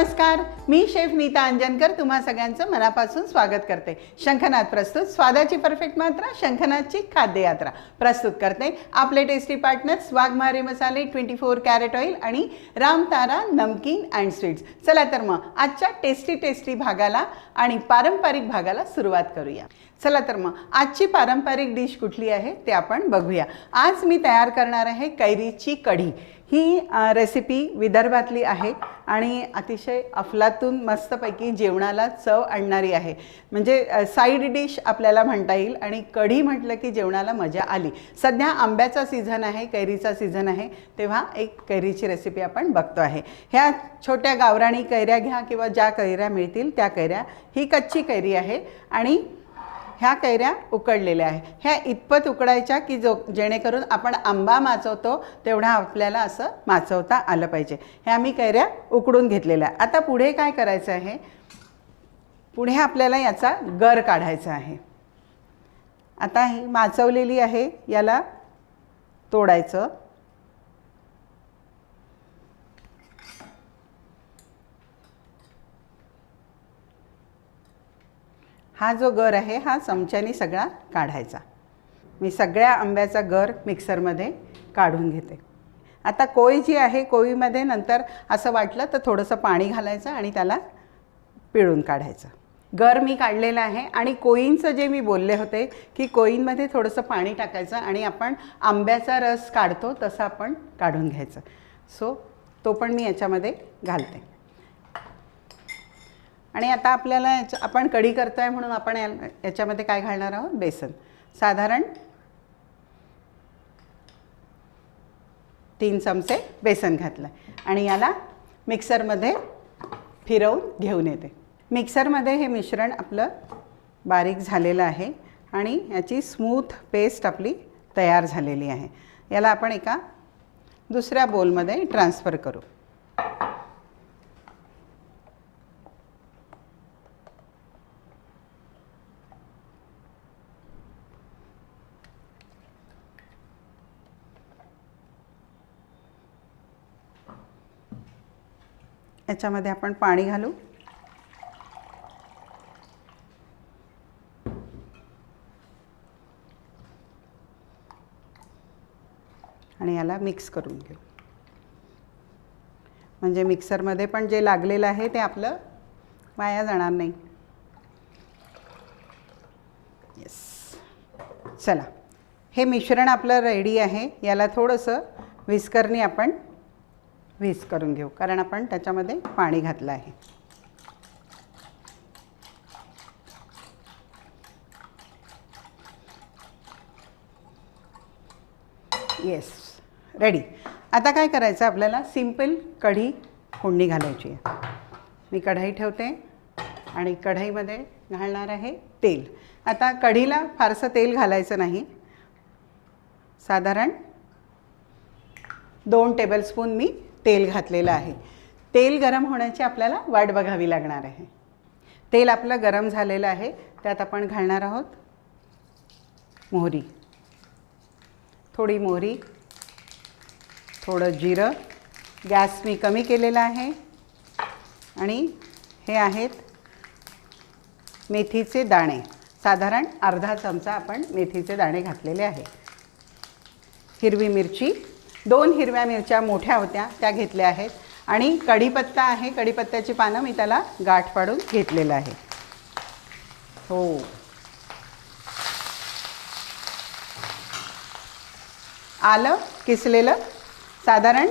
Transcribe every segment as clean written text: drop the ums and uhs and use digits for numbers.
नमस्कार, मी शेफ नीता अंजनकर तुम्हा सगळ्यांचं मनापासून स्वागत करते। शंखनाद प्रस्तुत स्वादाची परफेक्ट मात्रा शंखनादची खाद्य यात्रा प्रस्तुत करते आपले टेस्टी पार्टनर्स वाघमारे मसाले 24 कॅरेट ऑइल आणि रामतारा नमकीन अँड स्वीट्स। चला तर मग आजच्या टेस्टी भागाला आणि पारंपरिक भागाला सुरुवात करूया। चला तर मग आजची पारंपरिक डिश कुठली आहे ते आपण बघूया। आज मी तयार करणार आहे कैरीची कढी। ही रेसिपी विदर्भातली आहे आणि अतिशय अफलातून मस्तपैकी जेवणाला चव आणणारी आहे। म्हणजे साइड डिश आपल्याला म्हणता येईल आणि कढी म्हटलं की जेवणाला मजा आली। सध्या आंब्याचा सीझन आहे, कैरीचा सीझन आहे, तेव्हा एक कैरीची रेसिपी आपण बघतो आहे। ह्या छोट्या गावराणी कैऱ्या घ्या किंवा ज्या कैऱ्या मिळतील त्या कैऱ्या। ही कच्ची कैरी आहे आणि ह्या कैऱ्या उकडलेल्या आहे। ह्या इतपत उकडायच्या की जेणेकरून आपण आंबा माचवतो तेवढा आपल्याला असं माचवता आलं पाहिजे। ह्या मी कैऱ्या उकडून घेतलेल्या। आता पुढे काय करायचं आहे, पुढे आपल्याला याचा गर काढायचा आहे। आता ही माचवलेली आहे, याला तोडायचं। हा जो गर आहे हा चमच्याने सगळा काढायचा। मी सगळ्या आंब्याचा गर मिक्सरमध्ये काढून घेते। आता कोई जी आहे, कोईमध्ये नंतर असं वाटलं तर थोडंसं पाणी घालायचं आणि त्याला पिळून काढायचं। गर मी काढलेला आहे आणि कोईंचं जे मी बोलले होते की कोईंमध्ये थोडंसं पाणी टाकायचं आणि आपण आंब्याचा रस काढतो तसं आपण काढून घ्यायचं। सो तो पण मी याच्यामध्ये घालते। आणि आता आपल्याला आपण कढी करतोय म्हणून आपण याच्यामध्ये काय घालणार आहोत, बेसन। साधारण 3 चमचे बेसन घातलं आणि याला मिक्सरमध्ये फिरवून घेऊन येते। मिक्सरमध्ये हे मिश्रण आपलं बारीक झालेलं आहे आणि याची स्मूथ पेस्ट आपली तयार झालेली आहे। याला आपण एका दुसऱ्या बोलमध्ये ट्रान्सफर करू। याच्यामध्ये आपण पाणी घालू आणि याला मिक्स करून घेऊ। म्हणजे मिक्सरमध्ये पण जे लागलेलं आहे ते आपलं वाया जाणार नाही। येस, चला हे मिश्रण आपलं रेडी आहे। याला थोडंसं व्हिस्करने आपण व्हिस्क करून घेऊ कारण आपण त्याच्यामध्ये पाणी घातलं आहे। Yes, ready. आता काय करायचं, आपल्याला सिंपल कढी फोडणी घालायची आहे। मी कढई ठेवते आणि कढईमध्ये घालणार आहे तेल। आता कढीला फारसं तेल घालायचं नाही, साधारण 2 टेबलस्पून मी तेल घातलेलं आहे। तेल गरम होण्याची आपल्याला वाट बघावी लागणार आहे। तेल आपलं गरम झालेलं आहे, त्यात आपण घालणार आहोत मोहरी। थोडी मोहरी, थोडं जिरं। गॅस मी कमी केलेला आहे आणि हे आहेत मेथीचे दाणे। साधारण अर्धा चमचा आपण मेथीचे दाणे घातलेले आहे। हिरवी मिरची, 2 हिरव्या मिरच्या मोठ्या होत्या त्या घेतल्या आहेत आणि कढीपत्ता आहे, कढीपत्त्याची पानं मी त्याला गाठ पाडून घेतलेलं आहे। हो, आलं किसलेलं, साधारण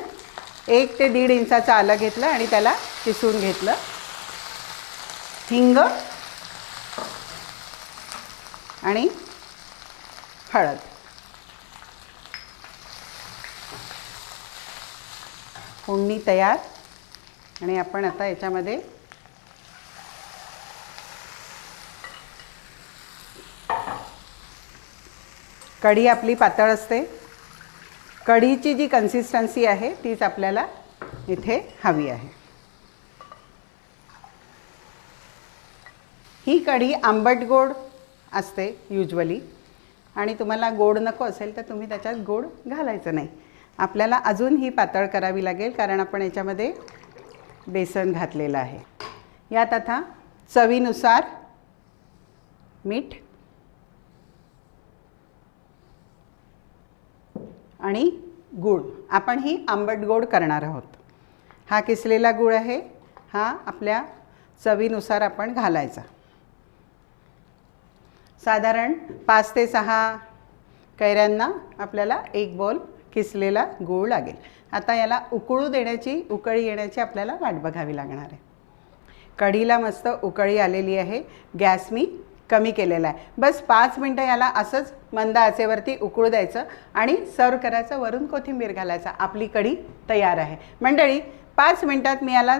1 ते 1.5 इंचाचं आलं घेतलं आणि त्याला किसून घेतलं। हिंग आणि हळद। फोडणी तयार आणि आपण आता याच्यामध्ये कढी आपली पातळ असते। कढीची जी कन्सिस्टन्सी आहे तीच आपल्याला इथे हवी आहे। ही कढी आंबट गोड असते यूजुअली आणि तुम्हाला गोड नको असेल तर तुम्ही त्याच्यात गोड घालायचं नाही। आपल्याला अजून ही पातळ करावी लागेल कारण आपण याच्यामध्ये बेसन घातलेलं आहे. यात आता चवीनुसार मीठ आणि गूळ. आपण ही आंबट गोड करणार आहोत. हा किसलेला गूळ आहे, हा आपल्या चवीनुसार आपण घालायचा. साधारण 5 ते 6 कैऱ्यांना आपल्याला 1 बोल किसलेला गूळ लागेल. आता याला उकळी येण्याची आपल्याला वाट बघावी लागणार आहे. कढीला मस्त उकळी आलेली आहे. गॅस मी कमी केलेला आहे. बस 5 मिनटं याला असंच मंद आचेवरती उकळू द्यायचं आणि सर्व करायचं. वरून कोथिंबीर घालायचा. आपली कढी तयार आहे. मंडळी, 5 मिनटात मी याला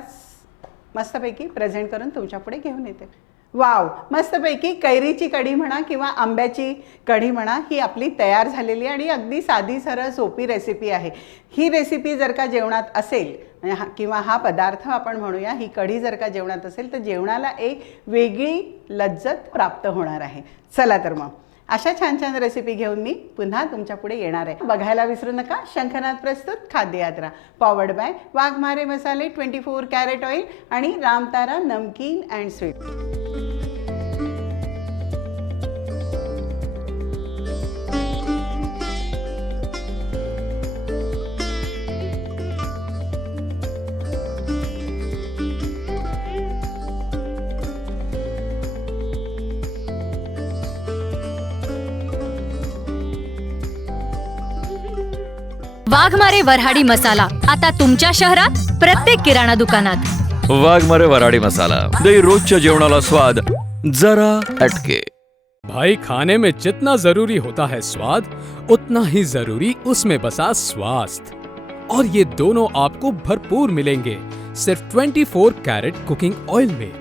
मस्तपैकी प्रेझेंट करून तुमच्यापुढे घेऊन येते. वाव, मस्तपैकी कैरीची कढी म्हणा किंवा आंब्याची कढी म्हणा, ही आपली तयार झालेली आणि अगदी साधी सरळ सोपी रेसिपी आहे. ही रेसिपी जर का जेवणात असेल किंवा हा पदार्थ आपण म्हणूया, ही कढी जर का जेवणात असेल तर जेवणाला एक वेगळी लज्जत प्राप्त होणार आहे. चला तर मग अशा छान छान रेसिपी घेऊन मी पुन्हा तुमच्या पुढे येणार आहे. बघायला विसरू नका शंखनाद प्रस्तुत खाद्ययात्रा, पॉवर्ड बाय वाघमारे मसाले, 24 कॅरेट ऑइल आणि रामतारा नमकीन अँड स्वीट. वाघमारे वऱ्हाडी मसाला आता तुमच्या शहरात प्रत्येक किराणा दुकानात. वाघमारे वऱ्हाडी मसाला दे रोजच्या जेवणाला स्वाद जरा हटके. भाई, खाने में जितना जरूरी होता है स्वाद, उतना ही जरूरी उसमें बसा स्वास्थ्य, और ये दोनों आपको भरपूर मिलेंगे सिर्फ 24 कैरेट कुकिंग ऑयल में,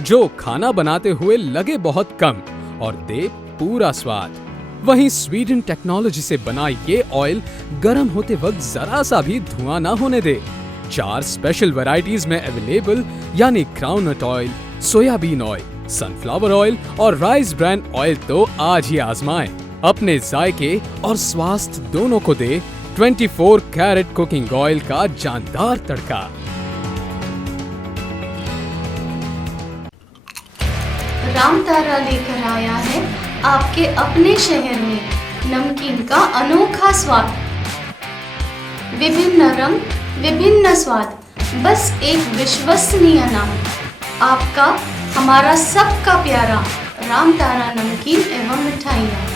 जो खाना बनाते हुए लगे बहुत कम और दे पूरा स्वाद. वहीं स्वीडन टेक्नोलॉजी से बना ये ऑयल गर्म होते वक्त जरा सा भी धुआं ना होने दे. 4 स्पेशल वैरायटीज में अवेलेबल, यानी groundnut oil, soybean oil, sunflower oil और राइस ब्रांड ऑयल. तो आज ही आजमाएं. अपने जायके और स्वास्थ्य दोनों को दे 24 कैरेट कुकिंग ऑयल का जानदार तड़का. रामतारा लेकर आया है आपके अपने शहर में नमकीन का अनोखा स्वाद. विभिन्न रंग, विभिन्न स्वाद, बस एक विश्वसनीय नाम. आपका, हमारा सबका प्यारा रामतारा नमकीन एवं मिठाइयाँ.